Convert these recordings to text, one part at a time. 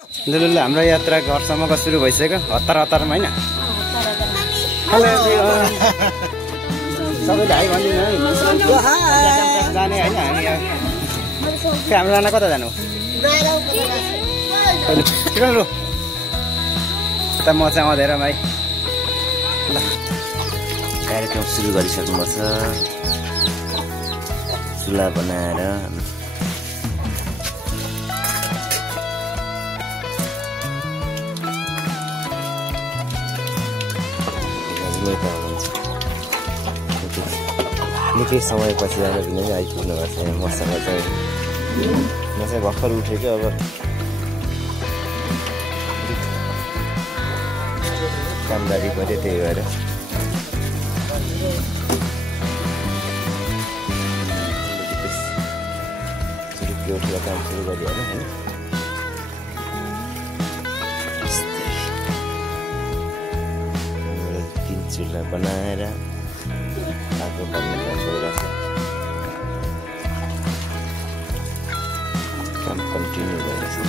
ल हाम्रो यात्रा घरसम्मको सुरु भइसक्यो हतार हतारमा होइन। हेलो सबैले हाई भनिदिनु है जाने होइन हामी हाम्रो जान कता जानु लु त म चाहिँ आउँदैन भाइ ल कार्यक्रम सुरु गरिसक्नु छ चुल्हा बनाएर निकै समयपछि जानु पनि आइपुग्नु भएको छ मसँग चाहिँ म चाहिँ भर्खर उठेको अब कामदारी पऱ्यो त्यही भएर उठेर काम सुरु गरिहाल्यो होइन। तीन चुल्हा बनाएर आगो बल्ने काम गरिरहेको छ काम कन्टिन्यू गरिरहेको छ।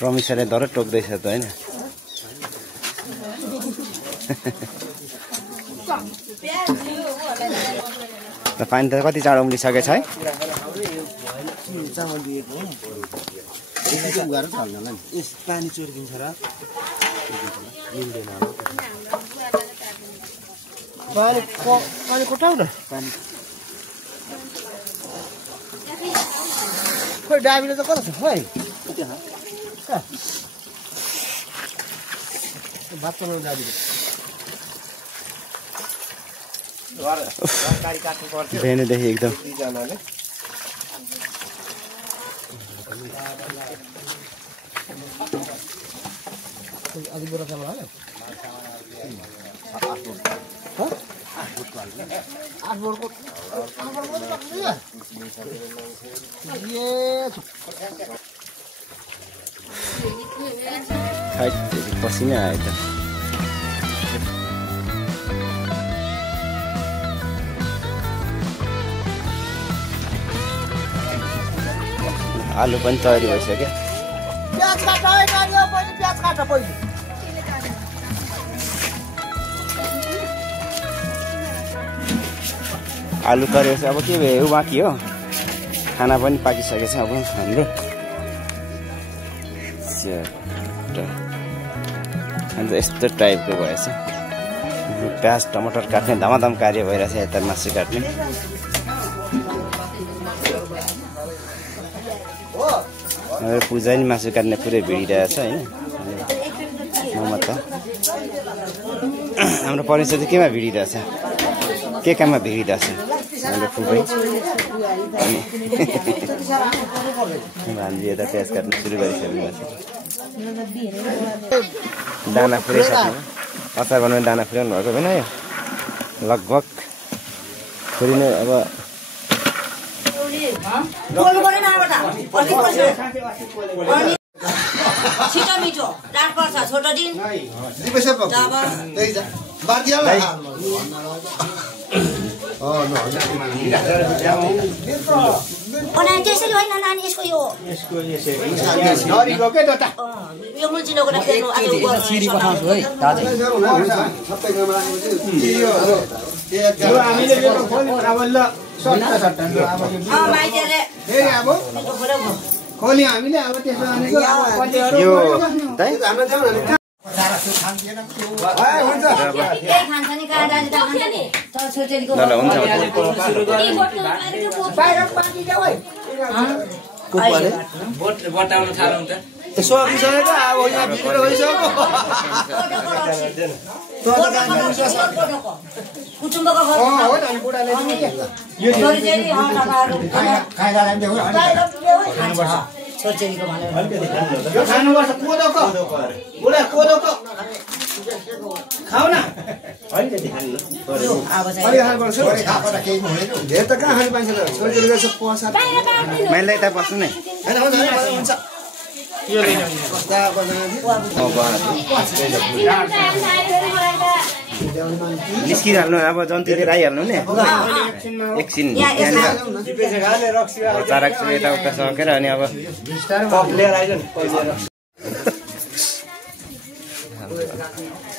प्रमिसरले डर टोक्दैछ त होइन। पानी त कति चाँडो उम्लिसकेछ है। पानी चोर्किन्छ र पानी कोटाउ न पानी खोइ डाबीले त कता छ खोइ भेनुदेखि एकदम पसिना आयो त आलु पनि तयारी भइसक्यो। आलु तरेपछि अब के भयो बाँकी हो खाना पनि पाकिसकेको छ अब हाम्रो अन्त यस्तो टाइपको भएछ। प्याज टमाटर काट्ने धमाधम कार्य भइरहेछ यता मासु काट्ने पूजा नि मासु काट्ने पुरै भिडिरहेछ होइन। म त हाम्रो परिचय चाहिँ केमा भिडिरहेछ के काममा भिडिरहेछ हाम्रो फुपै हामीले यता प्याज काट्नु सुरु गरिसक्नु भएको छ। दाना पुऱ्याइसक्नु अचार बनाउने दाना पुऱ्याउनु भएको भएन यो लगभग फेरि नै अब छिटो मिठो रात पर्छ छोटो दिन त्यसरी होइन नानी यसको यो मुल्चिलोको राख्नु खोली हामीले अब त्यसो सकिसकेको अब यहाँ भिडियो भइसक्यो कुटुम्बको घर हो त अनि बुढाले छोरीचेलीको भनेर यो खानुपर्छ कोदोको बुढा कोदोको खाऊ न अलिकति खानु अब चाहिँ अलि खानुपर्छ धेरै त कहाँ खाने मान्छे त छोरीचेली गर्छ पसा मैले त बस्नु नै हुन्छ निस्किहाल्नु अब जन्तीले राइहाल्नु नि एकछिन चाराक्सु यताउता सकेर अनि अब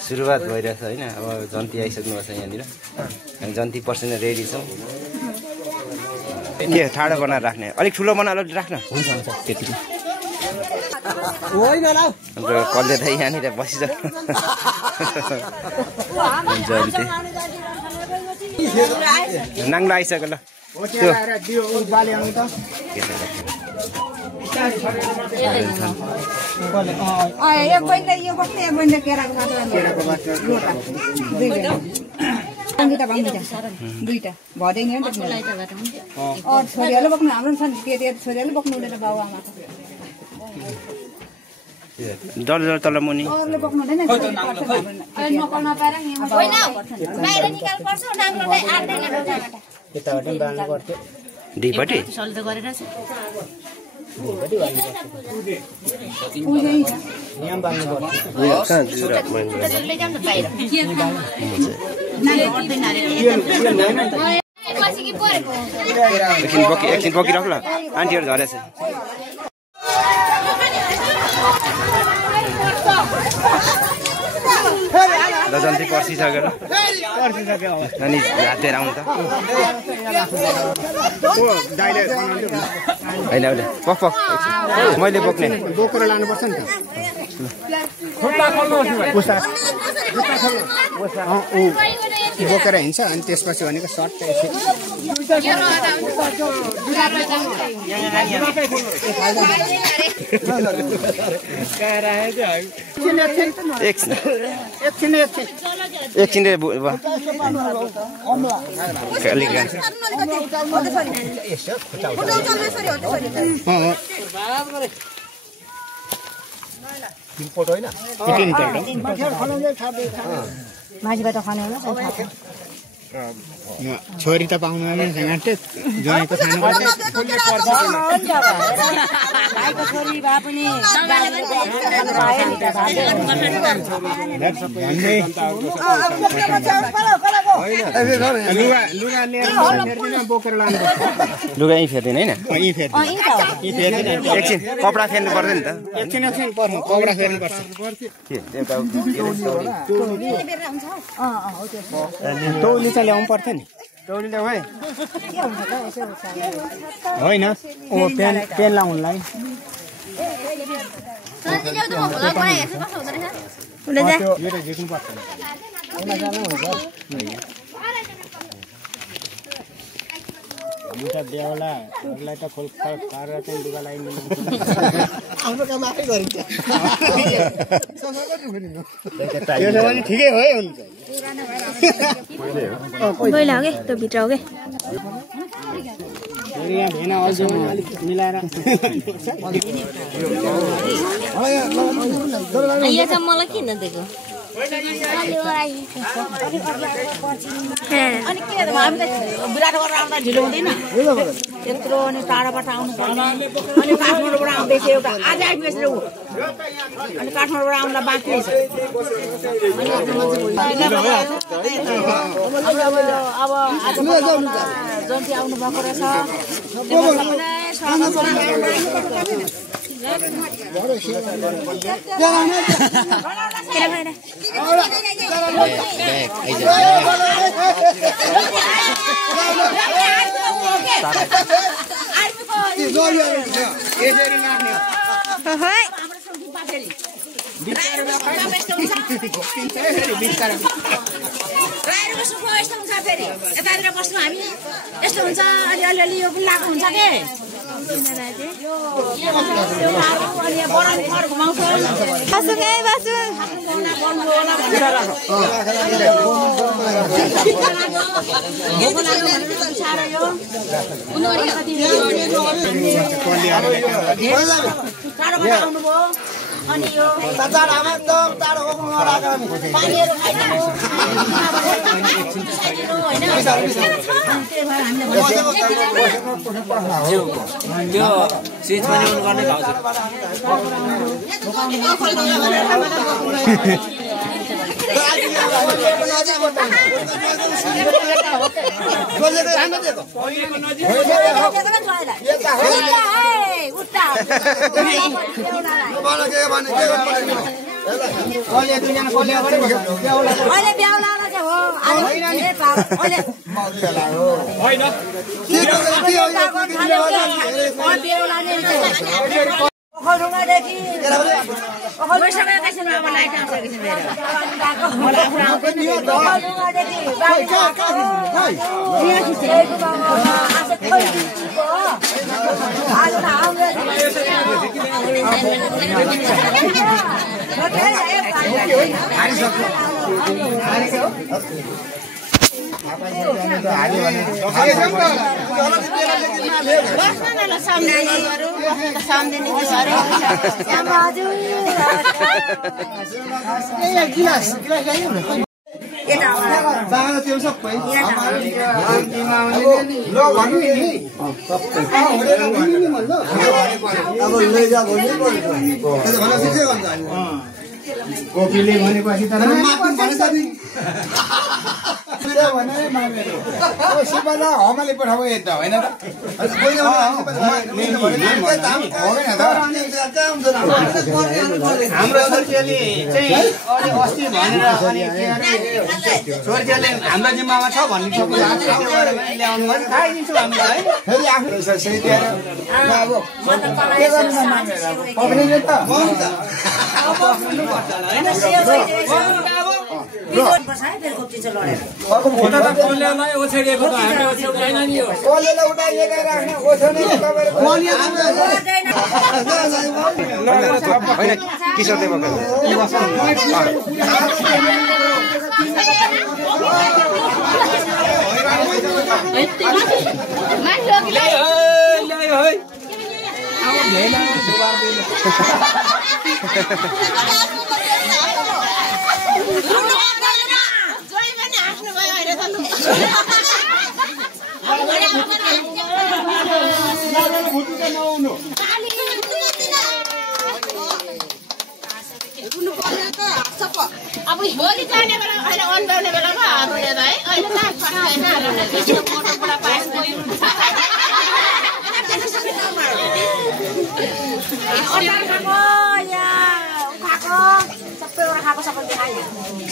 सुरुवात भइरहेछ होइन अब जन्ती आइसक्नु भएको छ यहाँनिर हामी जन्ती पर्सेन्ट रेडी छौँ के ठाडो बनाएर राख्ने अलिक ठुलो बनाएर राख्न हुन्छ हुन्छ त्यति कसले त यहाँनिर बसिसक्नु जन्ती नाङ्लो आइसक्यो ल एक बहिनी यो बस्ने एक बहिनी केराको दुईटा भदै नि छोरीहरूले बोक्नु हाम्रो छन् केटी छोरीहरूले बोक्नु हुँदैन बाउ आमा डर डर तल मुनि अरूले बोक्नु हुँदैन दुईपट्टि एकछिन बोकिराख ल आन्टीहरू झरेछ जन्ती पर्सिसक्यो अनि हातेर आउनु त होइन होइन पक पक मैले बोक्ने बोकेर लानुपर्छ नि त बोकेर हिँड्छ अनि त्यसपछि भनेको सर्ट एकछिन माझीबाट खाने होला छोरी त पाउनु घाँटे ज्वाइँको खानु छोरी भए पनि लुगा यहीँ फेर्दैन होइन एकछिन कपडा फेर्नु पर्दैन नि त एकछिन पर्छ कपडा फेर्नुपर्छ तौली चाहिँ ल्याउनु पर्छ नि तौली ल्याऊ है होइन पेन लाउनुलाई बेहुलालाई त खोल पारेर चाहिँ लुगा लगाइदिनु आफ्नो काम आफै गरिन्छ ठिकै हो है पहिला हो कि त्यो भित्र हो कि यहाँ भेना अल्झो अलिक मिलाएर यो चाहिँ मलाई किन दिएको अनि के हामी त विराटबाट आउँदा ढिलो हुँदैन यत्रो अनि टाढाबाट आउनु पर्ने अनि काठमाडौँबाट आउँदैछ एउटा आज आइपुगेछ ऊ अनि काठमाडौँबाट आउँदा बाँकी छ अब आज जन्ती आउनु भएको रहेछ यतातिर बस्नु हामी यस्तो हुन्छ अलिअलि यो पनि लगाएको हुन्छ के अनि यो चार आमा एकदम टाढो हो नराका पानीहरु खाइदिनु त्यो चीज पनि उन गर्ने भाउ कोपीले भनेपछि त शिवला हमाले पठाएको यता होइन हाम्रो छोरीले चाहिँ अस्ति भनेर अनि छोरीले हाम्रो जिम्मामा छ भन्ने ल्याउनु भयो खाइदिन्छु हामीलाई फेरि आफ्नो सही दिएर पक्रिने त अब भोलि जाने बेला अहिले अन्डाउने बेलामा हात उठेर है अहिले त छैन मोटो बुढा पास गयो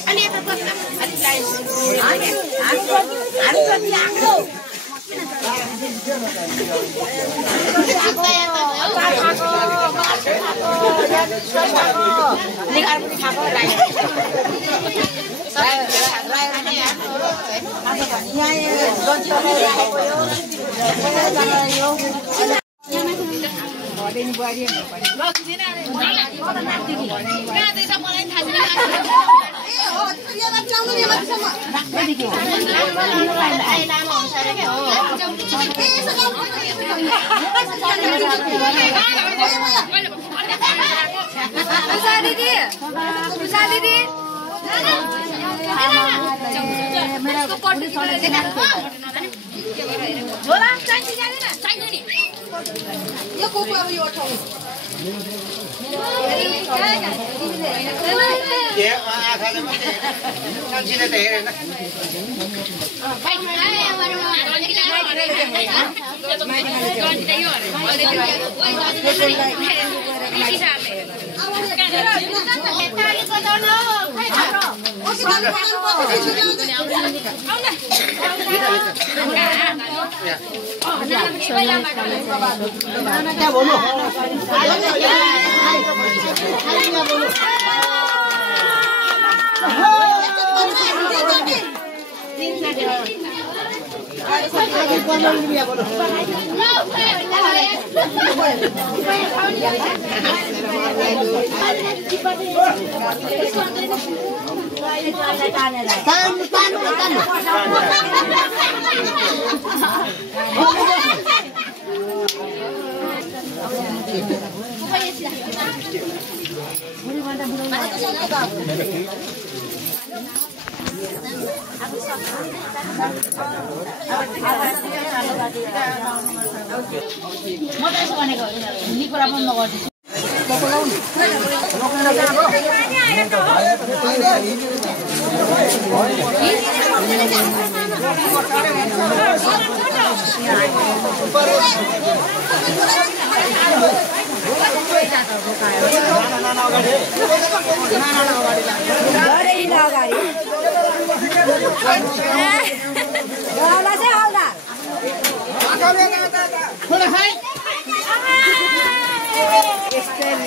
अनि यता बस्न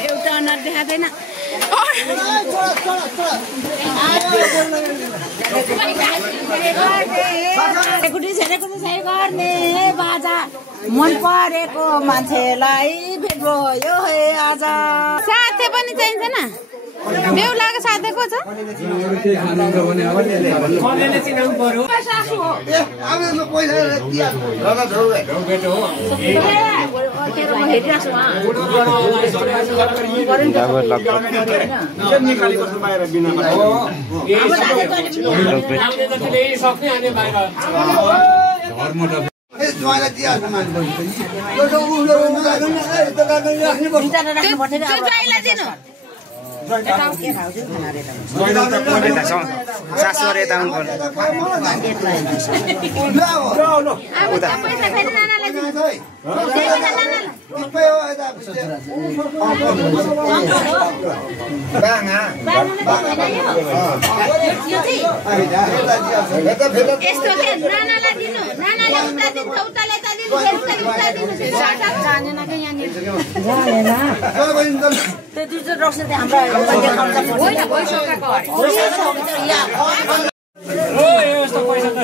एउटा अनार देखादैन गर्ने बाजा मन परेको मान्छेलाई भेट भयो है आज साथै पनि चाहिन्छ न बेहुलाको साथै को छ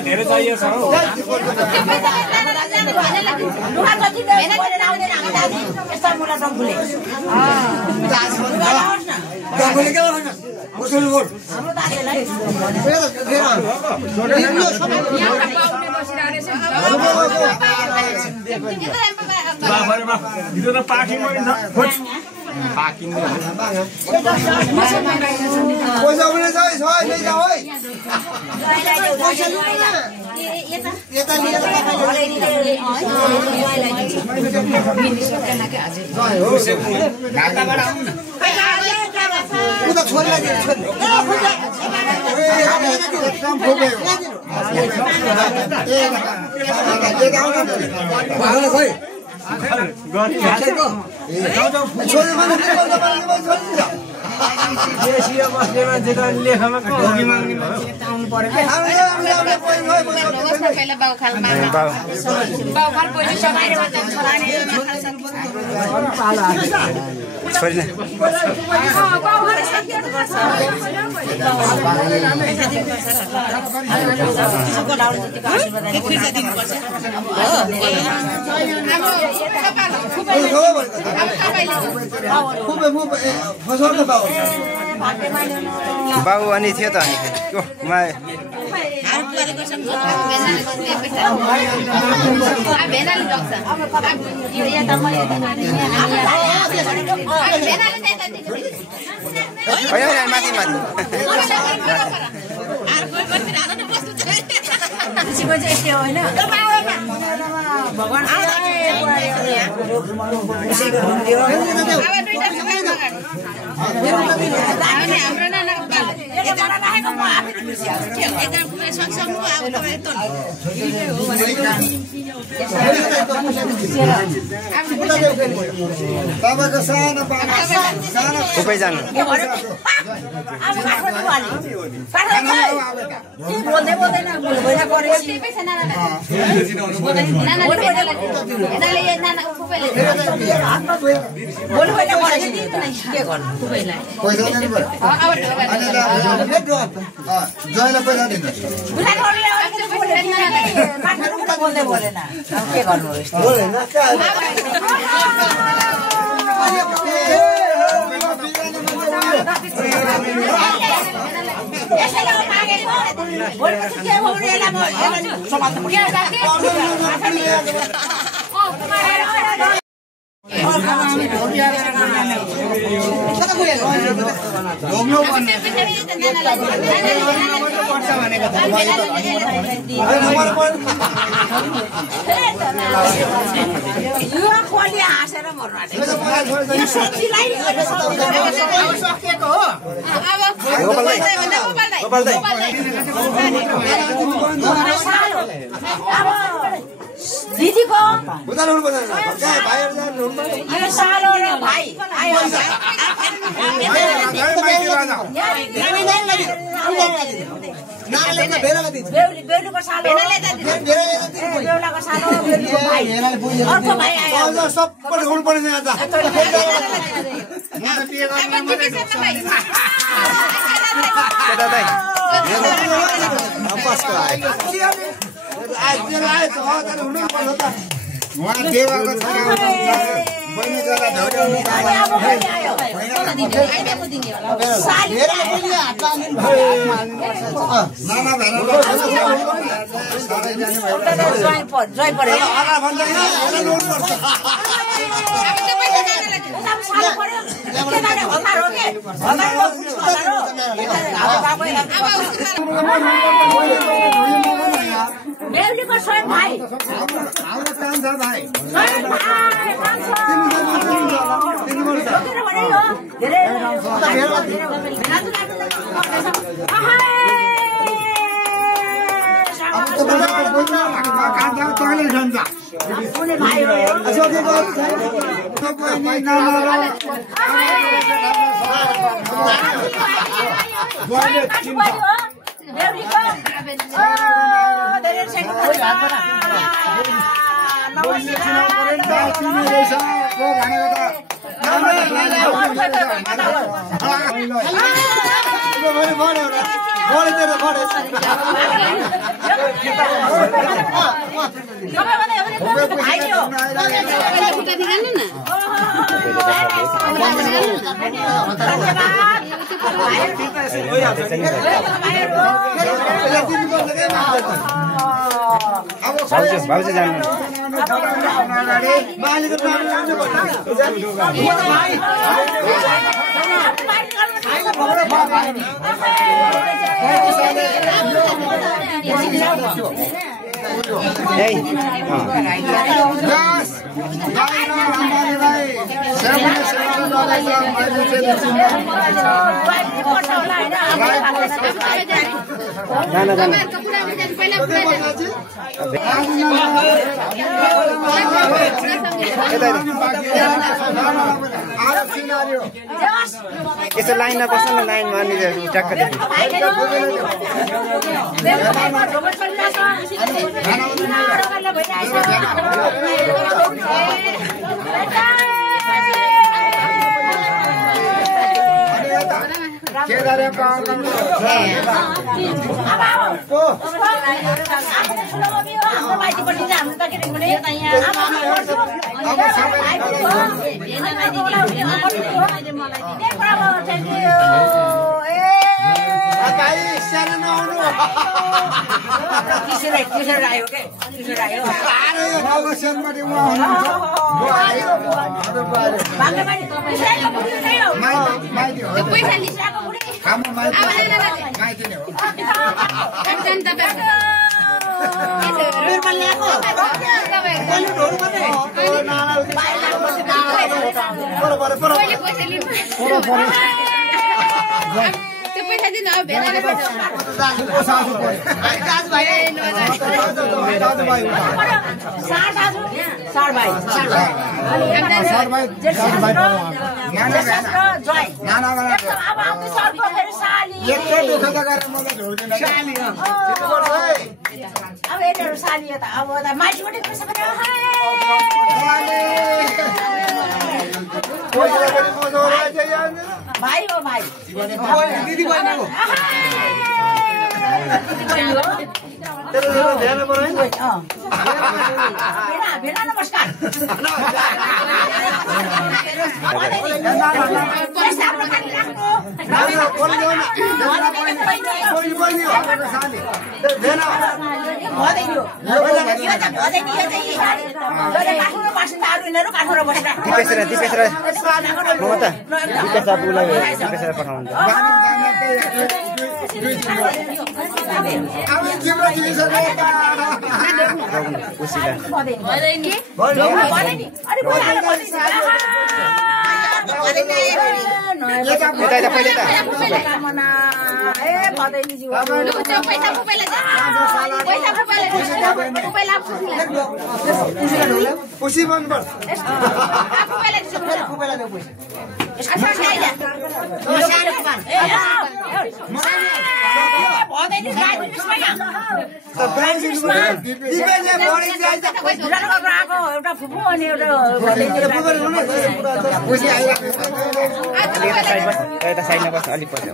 धेरै चाहिएको बाबु अनि थियो त अनि माथि तपाईँ जानु अब काठमाडौँ वाली काठमाडौँ बोल्दै बोल्दैन बोल्दैन गरे के गर्नु पैसा दिनु पर्यो अनि जयले पैसा दिन्छ बोल्दै बोलेन के गर्नु खोली हाँसेर दिदीको सालो भाइ बेहुलीको सालो बेहुलाको सालो बेहुलीको भाइ अर्को भाइ आयो सबै खुल्नु पर्छ बेहुलीको स्वयं भाइ भाउजू जान्नु यसो लाइनमा बस्नु न लाइनमा अनि ट्याक्क सरभाइ अनि अब आउने सरको फेरि साली अब यिनीहरू साली त अब मान्छेपट्टि पैसा पनि भाइ हो भाइ दिदी बहिनी हो भेडा नमस्कार एउटा फुपू अनि एउटा साइडमा बस्नु अलिक पछि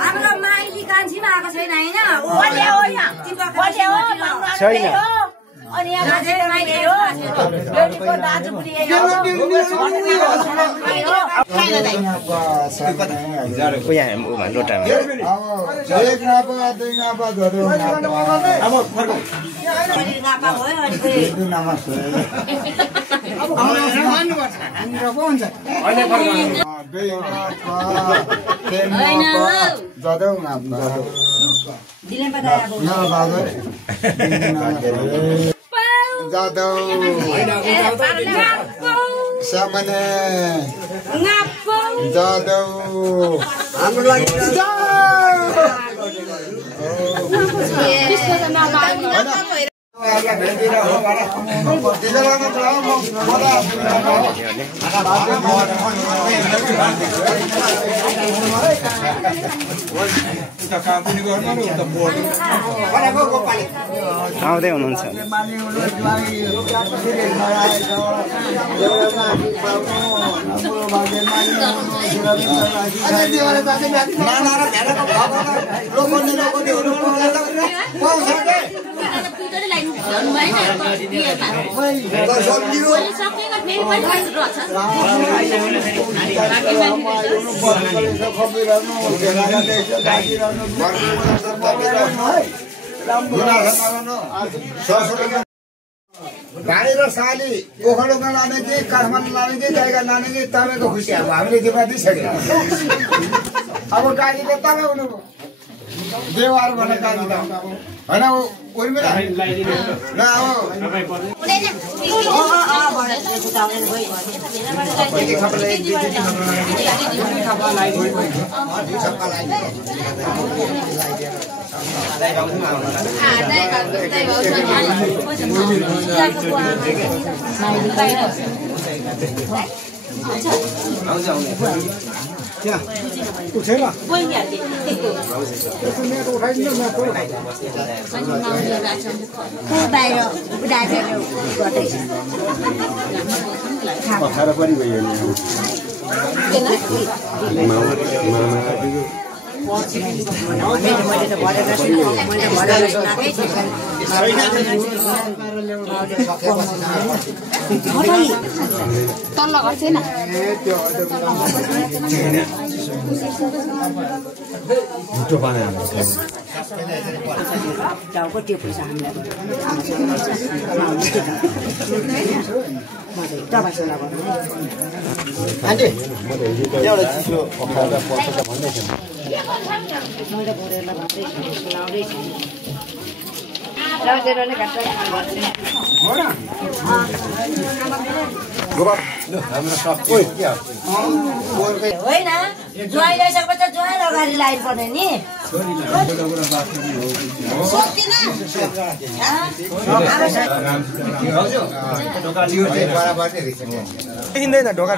हाम्रो माइली कान्छीमा आएको छैन होइन अनि यहाँ दाजु बुढी लोटामा जादव सामने जादव हाम्रो लागि आउँदै हुनुहुन्छ भाइ र साली ओखलोमा लाने कि काठमाडौँ लाने कि गाईघाट लाने कि तपाईँको खुसी अब हामीले जिम्मा दिइसक्यो अब गाडी त तपाईँ हुनुभयो देवार भने गाडी त होइन उर्मिला ल तल्लो घर छैन टाउको त्यो पैसा हामीलाई तपाईँसँग आन्टी एउटा चिसो पकाएर पर्छ त भन्दै थिएँ मैले बोरेर लाउँदैछु होइन ज्वाइँ ल्याइसकेपछि ज्वाइँ अगाडि लाइन पर्ने नि देखिँदैन ढोका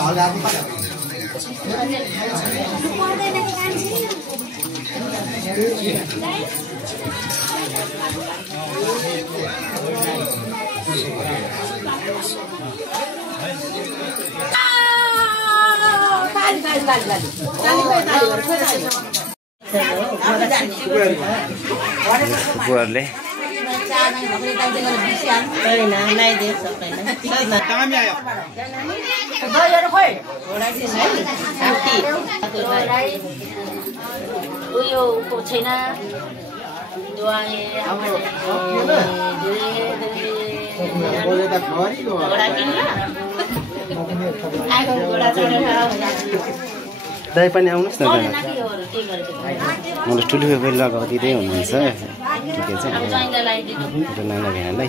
अब हामीलाई बुवाहरूले उयो छैन दाइ पनि आउनुहोस् न मलाई ठुलो पेपर लगाउँदै हुनुहुन्छ ठिकै छ एउटा नाना भेनालाई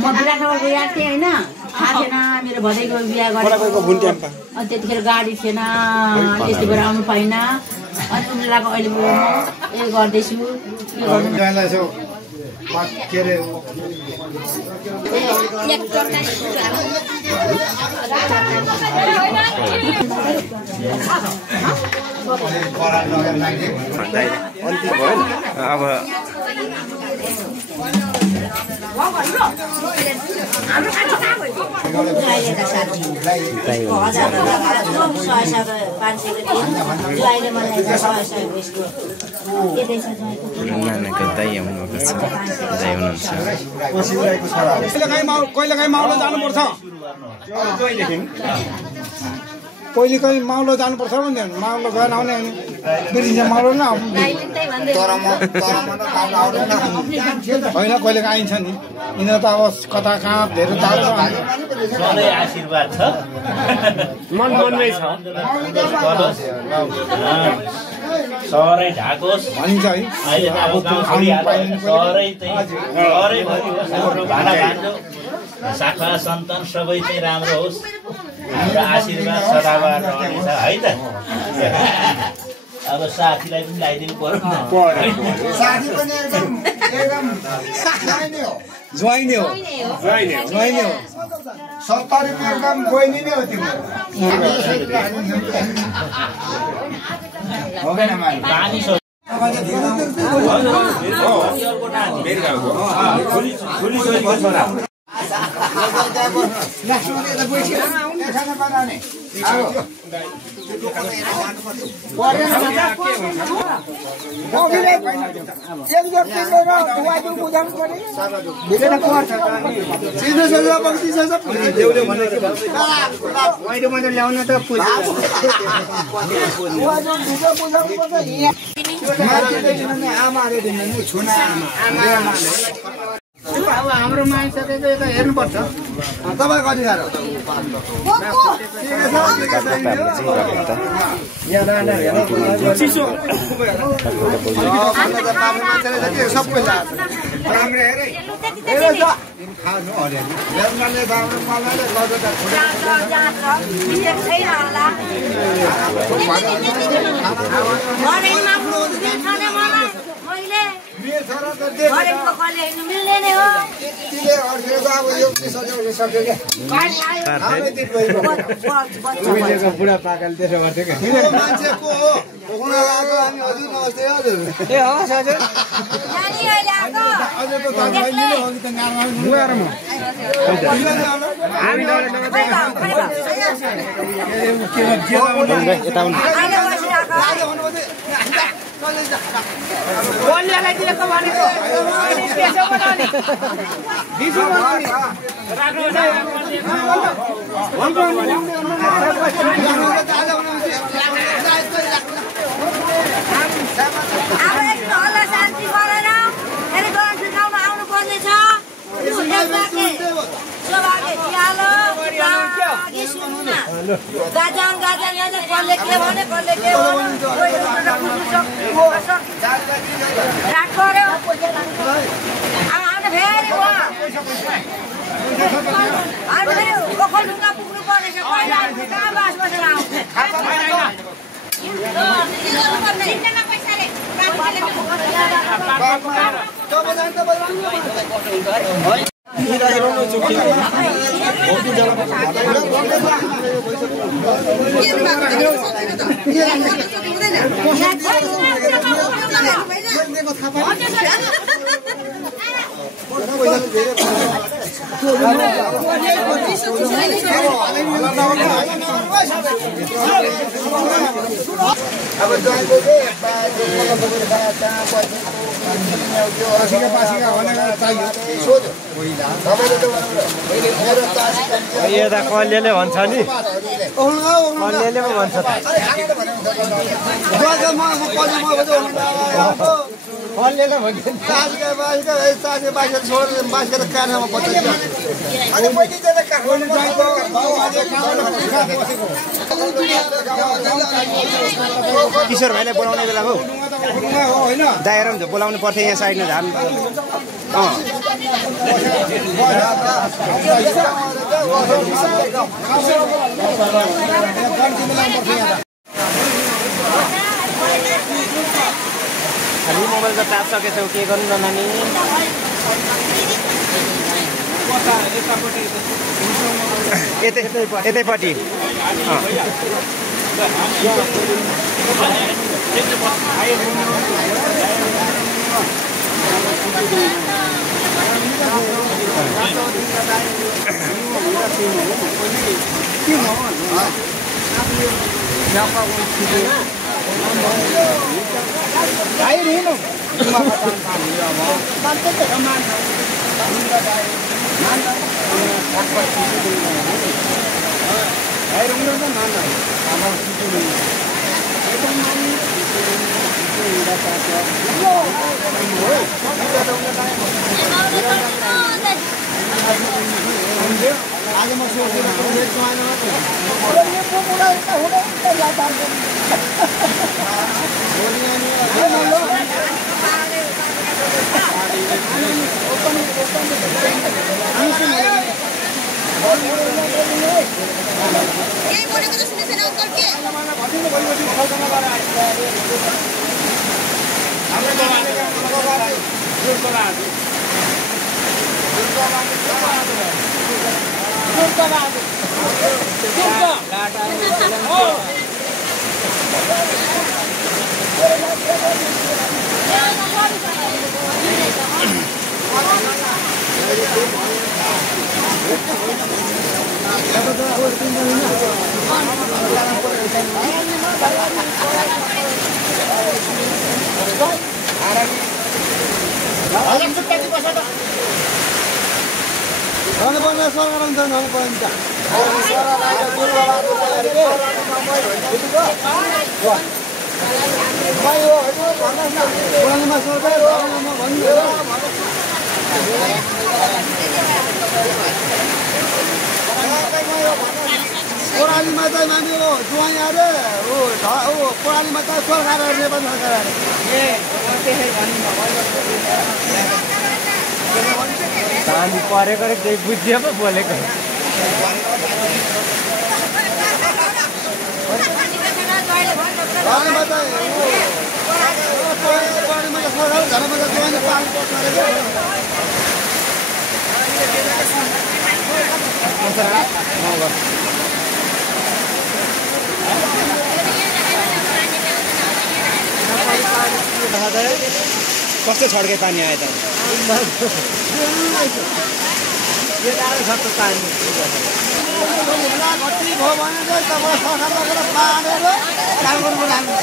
म विराटनगरको याद थिएँ होइन थाहा थिएन मेरो भदैको बिहा गरेको अनि त्यतिखेर गाडी थिएन त्यति बेर आउनु पाइन अनि उनीहरूको अहिले म यो गर्दैछु अब नानाको दाइ आउनुभएको छ दाइ हुनुहुन्छ कहिलेकाहीँ माउलो जानुपर्छ कहिलेकाहीँ माउलो जानुपर्छ भने माउलो गएर आउने अनि बिर्सिन्छ माउलो न होइन कहिले आइन्छ नि यिनीहरू त अब कता कहाँ धेरै टाढो आशीर्वाद छ मनमै छ सहरै ढाकोस् भनिन्छ है अहिले अब सहरै सहरैभरि होस् हाम्रो भाडा भान्जो शाखा सन्तान सबै चाहिँ राम्रो होस् हाम्रो आशीर्वाद सदाबार रहनेछ है त अब साथीलाई पनि लगाइदिनु पर्यो साथी पनि एकदम ज्वाइने हो 70 रुपियाँ काम बहिनी नै हो तिम्रो ल्याउन त अब हाम्रो माइसकेको यता हेर्नुपर्छ तपाईँ कति गाह्रो बुढा पाकाले त्यसो गर्थ्यो क्या मान्छे को हो हामी हजुर नमस्ते हजुर ए हस् हजुर बोलियालाई दिएको भनेको त्यसो बनाउने दिसो बनाउने शान्ति गरेर आउनु पर्ने छ गाजाङ कसले के भने कसले के राख पर्यो फेरि ओखल ढुङ्गा पुग्नु पर्नेछ पहिला कहाँ बास बसेर आउँछ यता कल्यले भन्छ नि कल्यले पो भन्छ कल्यले भन्छ किशोर भाइलाई बोलाउने बेला हो दाएर हुन्छ बोलाउनु पर्थ्यो यहाँ साइडमा झार्नु खालि मोबाइलको चार्ज सकेछौ के गर्नु न नानी यतैपट्टि आज म सोचेर कोरालीमा चाहिँ मान्छे जुवाई आएर कोरालीमा चाहिँ सरकार नेपाल सरकार चाँदी परेको र केही बुझ्यो पो बोलेको कस्तो छड्के पानी आयो त यो गाह्रो छ त पानी घटी भयो भने चाहिँ तपाईँ सरकारबाट पारेर काम गर्नु लाग्नु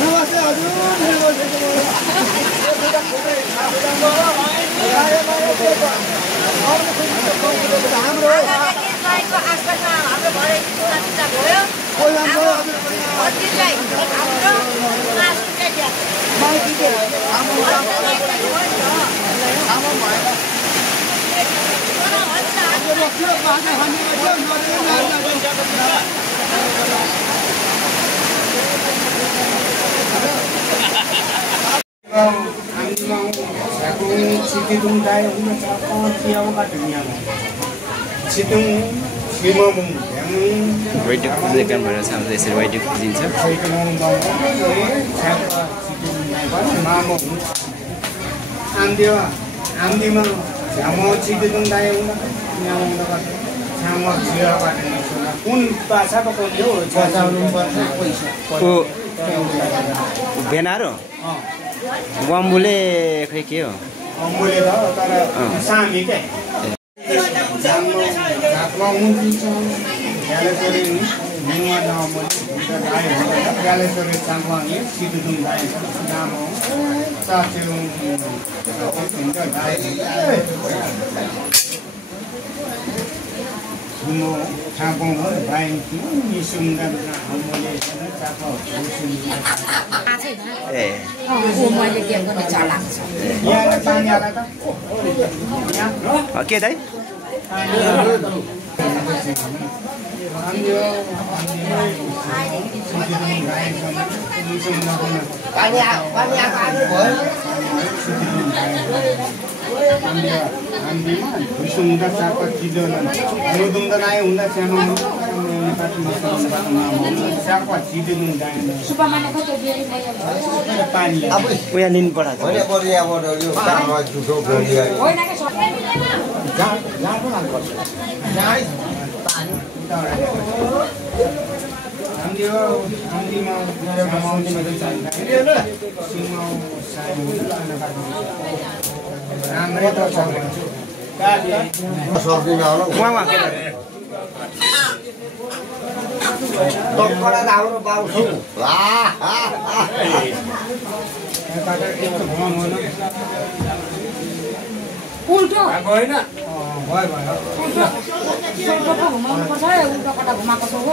नमस्ते हजुर वाइडुक पुज्ने काम भएर हाम्रो यसरी वाइडुक पुजिन्छ भेनारो वाम्बुले खै के हो के दाइ उया लिनु पराछ उल्टो होइन घुमाउनुपर्छ उल्टो कता घुमाएको छ हो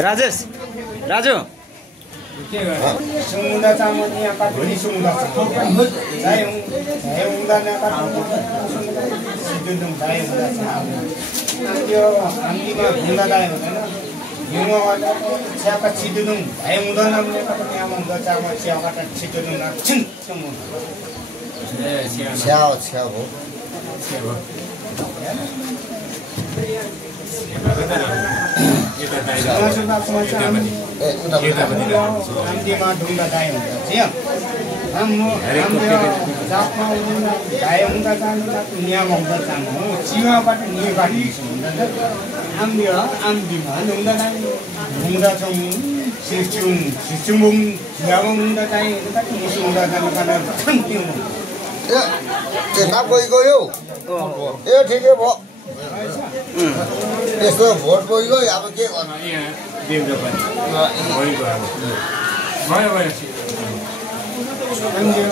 Rajesh Raju Sungguh sama ni akan beri sungguh. Saya undang akan sidung saya undang. Dia ambil undang saya. Yang saya akan sidung. Saya undang namanya akan yang undang sama saya akan sidung nak cing semua. Siapa? यस्तो vote गयो अब के गर्नु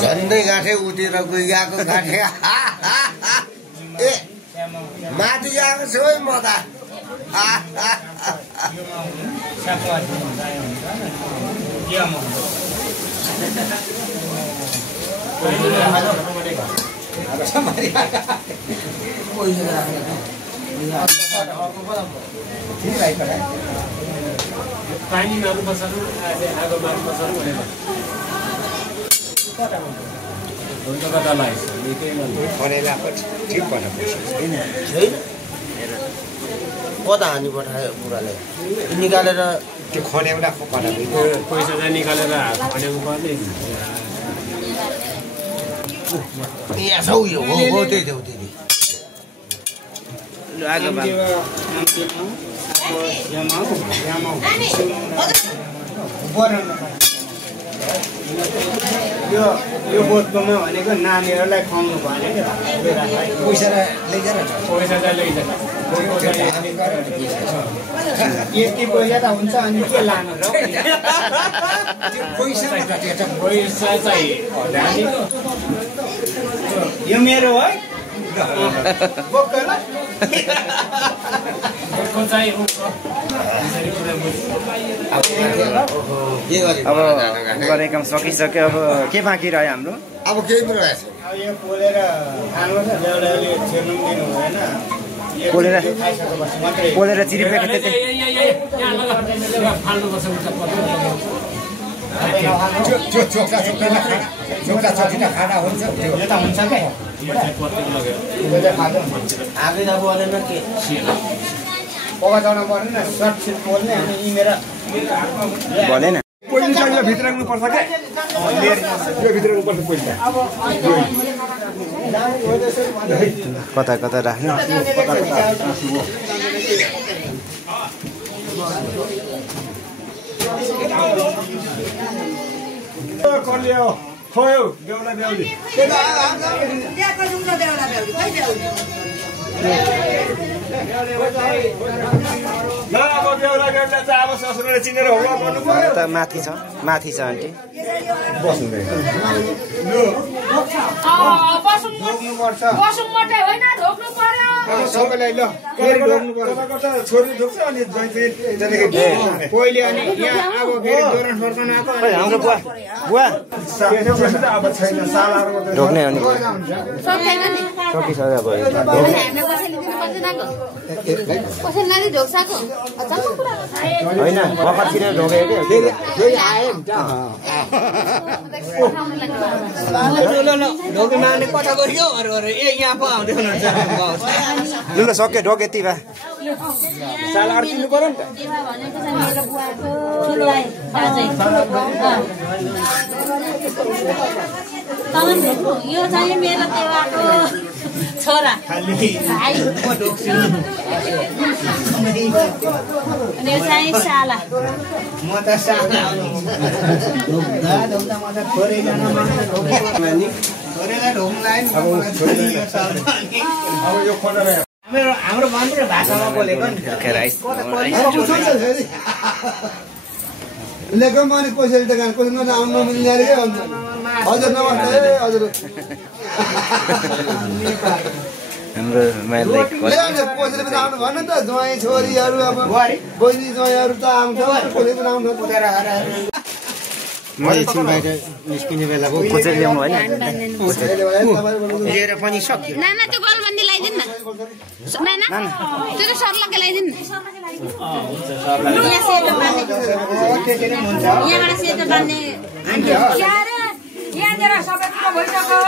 झन्डै गाँठे उठेर गएको गाँठे ए माथि गएको छु है म त पानी मार्नु पर्छ आगो मार्नु पर्छ भनेर हुन्छ कता लाग्छ निकै खनेला ठिक भन्न छैन कता हानि पठायो बुढाले निकालेर त्यो खनेउला पठायो पैसा चाहिँ निकालेर खनेको पर्ने यहाँ छौ यो हो त्यही देऊ त्यही आगो यो बोटकोमा भनेको नानीहरूलाई खुवाउनु भने पैसा लैजान यति पैसा त हुन्छ अनि के लानु पैसा चाहिँ यो मेरो है अब गरेको काम सकिसक्यो अब के बाँकी रह्यो हाम्रो अब केही पनि रहेछ अब यो पोलेर खानुपर्छ एउटाले छेर्नु पनि दिनु भएन पोलेर चिरिपेको चोका खाना हुन्छ यो त हुन्छ क्या आगै त बलेन के पकाउन पर्ने न सर्ट पोल्ने अनि इमेर भनेन पहिलो चाहिँ यो भित्र राख्नु पर्छ क्या यो भित्र राख्नु पर्छ पहिलो कता कता राख्नु कलियो खोयो बेहुला बेहुली ल अब बेहुला बेहुला चाहिँ अब ससुराले चिनेर होला गर्नु पर्यो त माथि छ आन्टी बस्नु सबैलाई ल छोरी ढोक्छ अनि पहिले अनि यहाँ अब फेरि जोरन फर्कन आएको हाम्रो बुवा अब छैन सालाहरू ढोक्ने हो नि सकिसक्यो होइन भर्खर छिरेर ढोकेको ढोके मार्ने कता गयो अरू ए यहाँ पो आउँदै हुनुहुन्छ ल सक्यो ढोक यति भए साल अड्किनु पर्यो नि त यो चाहिँ मेरो देवाको छोरा अनि यो चाहिँ साला म त साला ढोक्दा म त छोरै जान छोरेलाई ढोक्लाई हाम्रो मन्दिर भाषामा बोलेको नि लेखौँ अनि कसैले त गान कसैले आउनु नमिल्ने अरे हजुर नमस्ते हजुर हाम्रो माइलले कसैले पनि आउनु भन त ज्वाइँ छोरीहरू अब बहिनी ज्वाइँहरू त आउँछ कसैले पनि आउँछ म एकछिन बाहिर निस्किने बेलाको खोजेर ल्याउनु होइन लिएर पनि सक्यो नाना त्यो गलबन्दी लगाइदिनु न नाना त्यो त सर्लक्क लगाइदिनु न यहाँबाट सेतो बान्ने यहाँनिर सबै कुरो भइसक्यो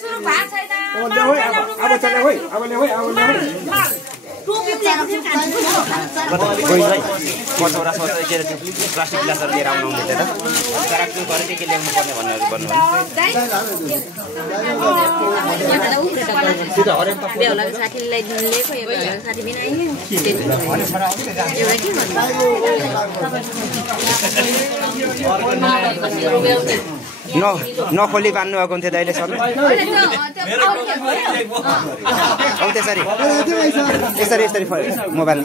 सुरु भएको छैन अब चले होइ अब ल्याउ टोपी ल्याएको थियो कोहीलाई कचौरा सचौरा के प्लास्टिक ग्लासहरू लिएर आउनु हुँदै थियो त काराक्टु गरेर के ल्याउनु पर्ने भनेर भन्नुभयो बेहुलाको साथीलाई लिएको एउटा साथी बिना नखोली बान्नु भएको हुन्थ्यो दाइले सर त्यसरी यसरी यसरी मोबाइल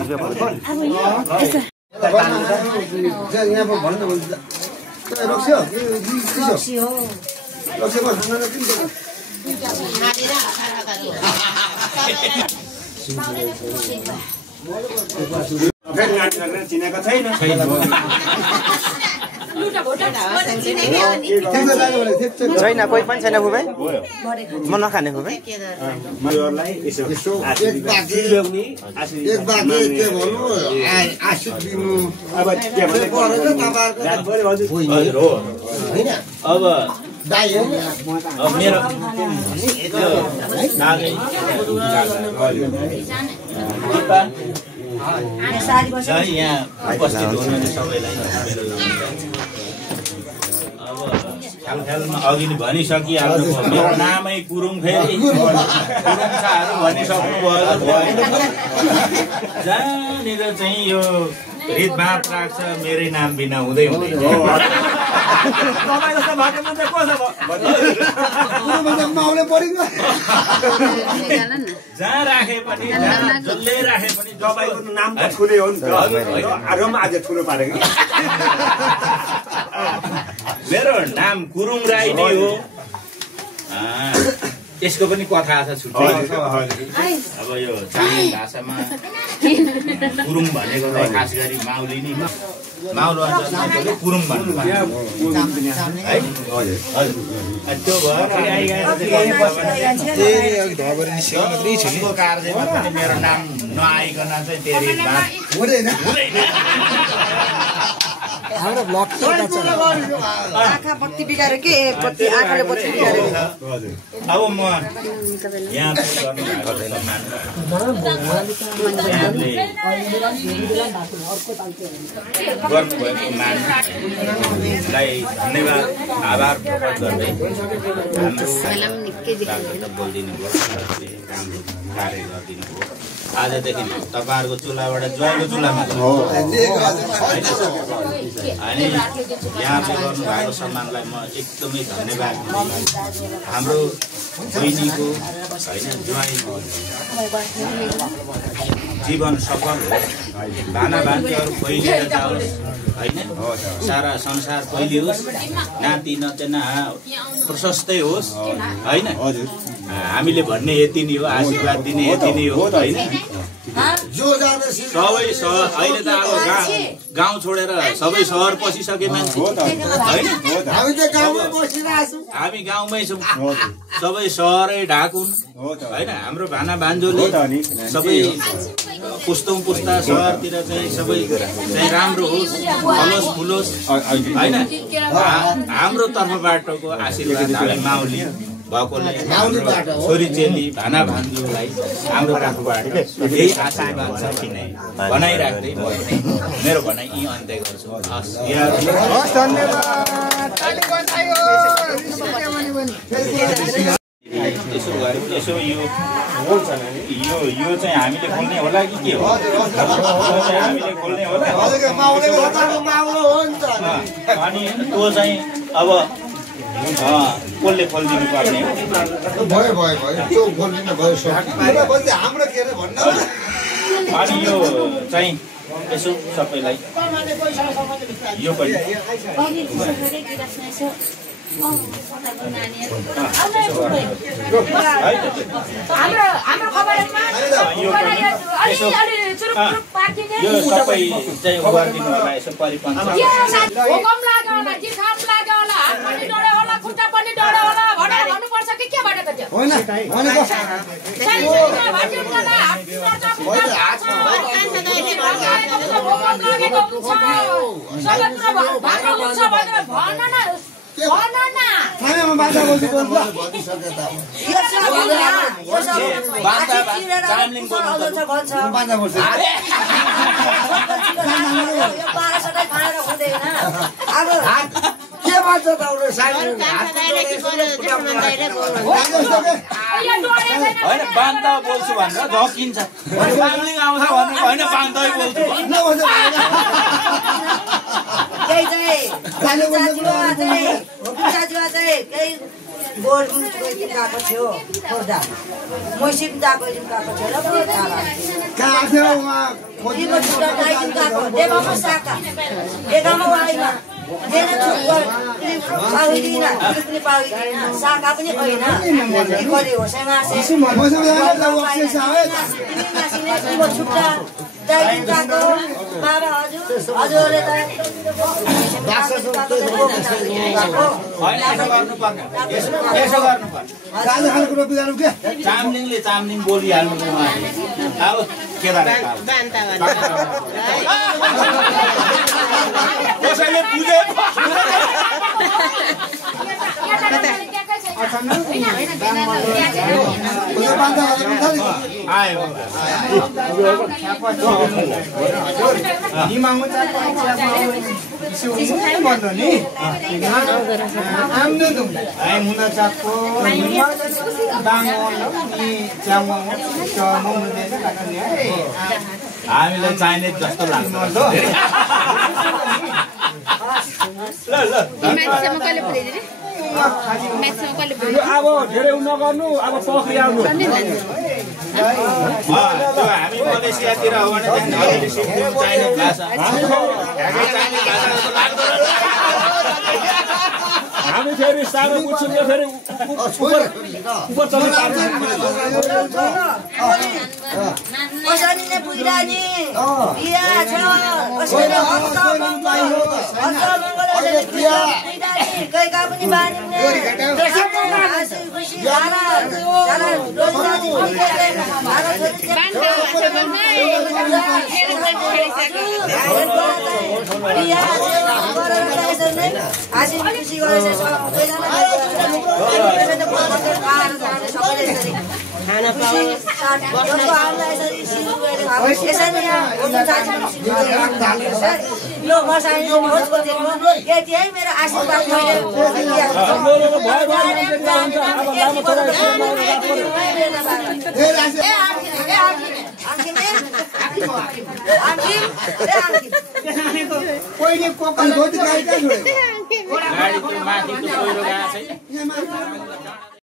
चिनेको छैन छैन कोही पनि छैन खुबै म नखाने खुबै अब मेरो यहाँ उपस्थित हुनुहुने सबैलाई अघि नै भनिसकिहाल्नु मेरो नामै कुरुङ फेरि कुरुङसाहरू भनिसक्नु भयो जहाँनिर चाहिँ यो रितभात राख्छ मेरै नाम बिना हुँदै हुँदैन जहाँ राखे पनि जसले राखे पनि तपाईँको नाम त ठुलै हो नि त आज ठुलो पारेको मेरो नाम कुरुङ राई नै हो यसको पनि कथा छ छुट्टै अब यो चाइना भाषामा कुरुङ भनेको चाहिँ खास गरी माउली नि माउलो अञ्चलमा कुरुङ भन्नु है त्यो भएर कार्यमा पनि मेरो नाम नआइकन चाहिँ तेरी हुँदैन हाम्रो ब्लक आँखा बत्ती बिगारे के बत्ती आँखाले बत्ती बिगारे अब म यहाँ गर्नुभएको मानलाई धन्यवाद आभार प्रकट गर्दै बोलिदिनु भयो राम्रो कार्य गरिदिनु भयो आजदेखि तपाईँहरूको चुल्हाबाट ज्वाइँको चुल्हामा अनि यहाँ गर्नु भएको सम्मानलाई म एकदमै धन्यवाद हाम्रो बहिनीको होइन ज्वाइँको जीवन सफल होस् भाना भान्जीहरू फैलिएर जाओस् होइन सारा संसार फैलियोस् नाति नतेना प्रशस्तै होस् होइन हामीले भन्ने यति नै हो आशीर्वाद दिने यति नै हो होइन सबै अहिले त अब गाउँ छोडेर सबै सहर पसिसके मान्छे होइन हामी गाउँमै छौँ सबै सहरै ढाकुन् होइन हाम्रो भाना भान्जोले सबै पुस्तौँ पुस्ता सहरतिर चाहिँ सबै चाहिँ राम्रो होस् फलोस् फुलोस् होइन हाम्रो तर्फबाटको आशीर्वाद हामी माउली भएकोले छोरी चेली भाना भान्जुलाई हाम्रो तर्फबाट यही आशीर्वाद छ कि नै भनाइराख्दै म मेरो भनाइ यी अन्त्य गर्छु। यसो गऱ्यो यसो यो चाहिँ हामीले खोल्ने होला कि के हो? हामीले खोल्ने होला अनि त्यो चाहिँ अब कसले खोलिदिनु पर्ने हो? अनि यो चाहिँ यसो सबैलाई यो पनि यो सबै चाहिँ गरिदिनु होला यसो परिपन्च बान्दा बोल्छु भनेर झकिन्छ बाङ्लिङ आउँछ भन्नु होइन बान्दै बोल्छु साका पनि होइन छुट्टा बाबा हजुरले त चामलिङले चामलिङ बोलिहाल्नु अब कसैले बुझे हामीलाई चाहिने जस्तो लाग्छ अब धेरै नगर्नु अब पक्री आउनु हामी मलेसियातिर हो भने चाहिने भाषा हामी फेरि सानो बुझ्छौँ यो फेरि उपर चल्नु कसैले पुगिरानी बिहा छ कसैले गएका पनि बानिने यति है मेरो आशीर्वाद गाडी माथि